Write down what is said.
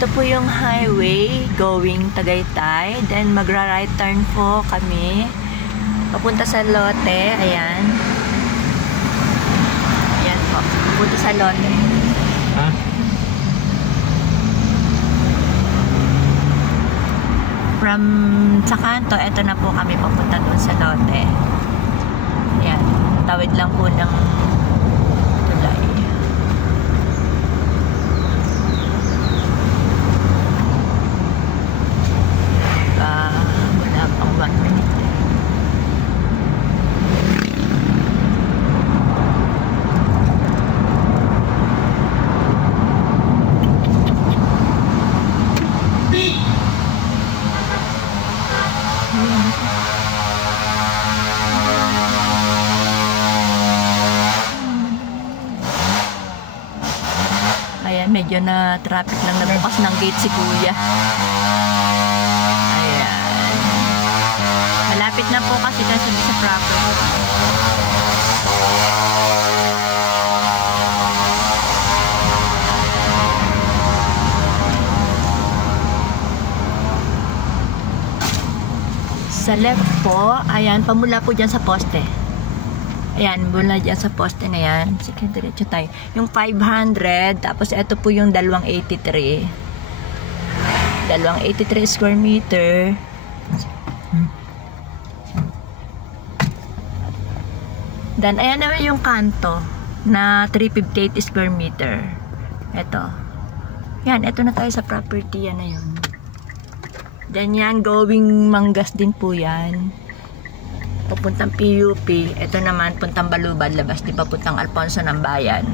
Ito po yung highway going Tagaytay. Then magra-right turn po kami papunta sa Lote. Ayan. Ayan po. Papunta sa Lote. Ha? From sa kanto, ito na po kami papunta doon sa Lote. Ayan. Tawid lang po ng tulay. Wala pang 1 minute. Ayan, medyo na traffic lang, nagbukas ng gate si Kuya. Ayan. Malapit na po kasi sa property. Sa left po, ayan, pamula po dyan sa poste. Ayan, mula dyan sa poste na yan. Sige, diretso tayo. Yung 500, tapos ito po yung 283. 283 square meter. Then, ayan naman yung kanto na 358 square meter. Ito. Yan, ito na tayo sa property. Yan na yun. Then yan, going Mangas din po yan. Papuntang PUP. Ito naman, puntang Balubad, labas di papuntang Alfonso ng Bayan.